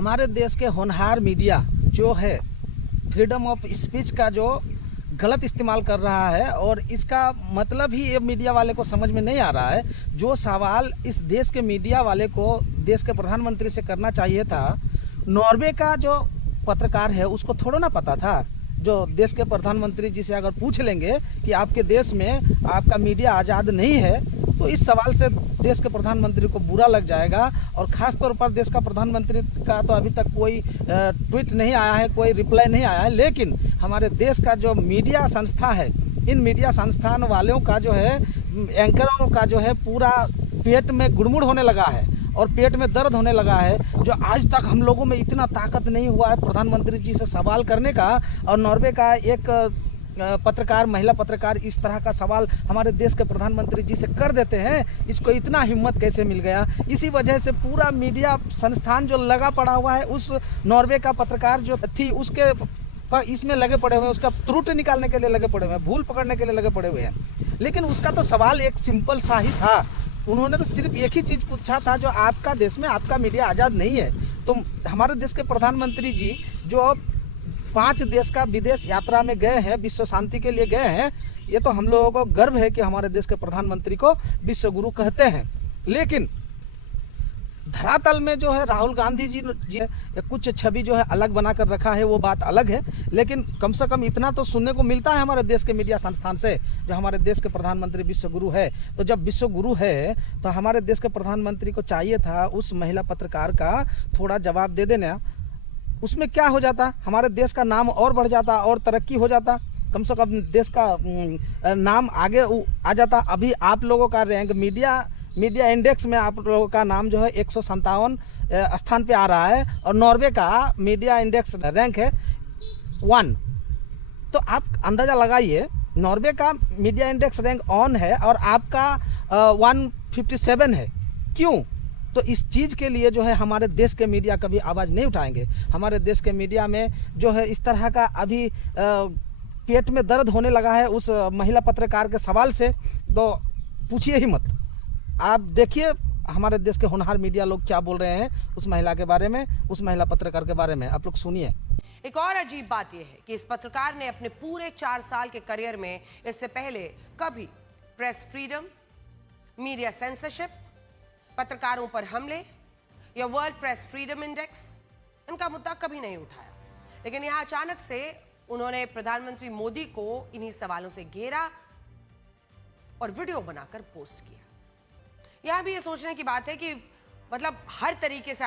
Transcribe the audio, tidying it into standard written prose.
हमारे देश के होनहार मीडिया जो है फ्रीडम ऑफ स्पीच का जो गलत इस्तेमाल कर रहा है, और इसका मतलब ही ये मीडिया वाले को समझ में नहीं आ रहा है। जो सवाल इस देश के मीडिया वाले को देश के प्रधानमंत्री से करना चाहिए था, नॉर्वे का जो पत्रकार है उसको थोड़ा ना पता था। जो देश के प्रधानमंत्री जी से अगर पूछ लेंगे कि आपके देश में आपका मीडिया आज़ाद नहीं है, तो इस सवाल से देश के प्रधानमंत्री को बुरा लग जाएगा। और ख़ास तौर पर देश का प्रधानमंत्री का तो अभी तक कोई ट्वीट नहीं आया है, कोई रिप्लाई नहीं आया है, लेकिन हमारे देश का जो मीडिया संस्था है, इन मीडिया संस्थान वालों का जो है, एंकरों का जो है, पूरा पेट में गुड़मुड़ होने लगा है और पेट में दर्द होने लगा है। जो आज तक हम लोगों में इतना ताकत नहीं हुआ है प्रधानमंत्री जी से सवाल करने का, और नॉर्वे का एक पत्रकार, महिला पत्रकार इस तरह का सवाल हमारे देश के प्रधानमंत्री जी से कर देते हैं। इसको इतना हिम्मत कैसे मिल गया? इसी वजह से पूरा मीडिया संस्थान जो लगा पड़ा हुआ है, उस नॉर्वे का पत्रकार जो थी उसके इसमें लगे पड़े हुए हैं, उसका त्रुटि निकालने के लिए लगे पड़े हुए हैं, भूल पकड़ने के लिए लगे पड़े हुए हैं। लेकिन उसका तो सवाल एक सिंपल सा ही था। उन्होंने तो सिर्फ एक ही चीज़ पूछा था, जो आपका देश में आपका मीडिया आज़ाद नहीं है। तो हमारे देश के प्रधानमंत्री जी जो 5 देश का विदेश यात्रा में गए हैं, विश्व शांति के लिए गए हैं, ये तो हम लोगों को गर्व है कि हमारे देश के प्रधानमंत्री को विश्व गुरु कहते हैं। लेकिन धरातल में जो है राहुल गांधी जी कुछ छवि जो है अलग बना कर रखा है, वो बात अलग है। लेकिन कम से कम इतना तो सुनने को मिलता है हमारे देश के मीडिया संस्थान से, जो हमारे देश के प्रधानमंत्री विश्व गुरु है। तो जब विश्व गुरु है तो हमारे देश के प्रधानमंत्री को चाहिए था उस महिला पत्रकार का थोड़ा जवाब दे देना। उसमें क्या हो जाता, हमारे देश का नाम और बढ़ जाता और तरक्की हो जाता, कम से कम देश का नाम आगे आ जाता। अभी आप लोगों का रैंक मीडिया इंडेक्स में आप लोगों का नाम जो है 157 स्थान पे आ रहा है, और नॉर्वे का मीडिया इंडेक्स रैंक है 1। तो आप अंदाज़ा लगाइए, नॉर्वे का मीडिया इंडेक्स रैंक ऑन है और आपका 157 है। क्यों? तो इस चीज़ के लिए जो है हमारे देश के मीडिया कभी आवाज़ नहीं उठाएंगे। हमारे देश के मीडिया में जो है इस तरह का अभी पेट में दर्द होने लगा है उस महिला पत्रकार के सवाल से, तो पूछिए ही मत। आप देखिए हमारे देश के होनहार मीडिया लोग क्या बोल रहे हैं उस महिला के बारे में, उस महिला पत्रकार के बारे में। आप लोग सुनिए। एक और अजीब बात यह है कि इस पत्रकार ने अपने पूरे 4 साल के करियर में इससे पहले कभी प्रेस फ्रीडम, मीडिया सेंसरशिप, पत्रकारों पर हमले या वर्ल्ड प्रेस फ्रीडम इंडेक्स, इनका मुद्दा कभी नहीं उठाया। लेकिन यहां अचानक से उन्होंने प्रधानमंत्री मोदी को इन्हीं सवालों से घेरा और वीडियो बनाकर पोस्ट किया। यहां भी ये सोचने की बात है कि मतलब हर तरीके से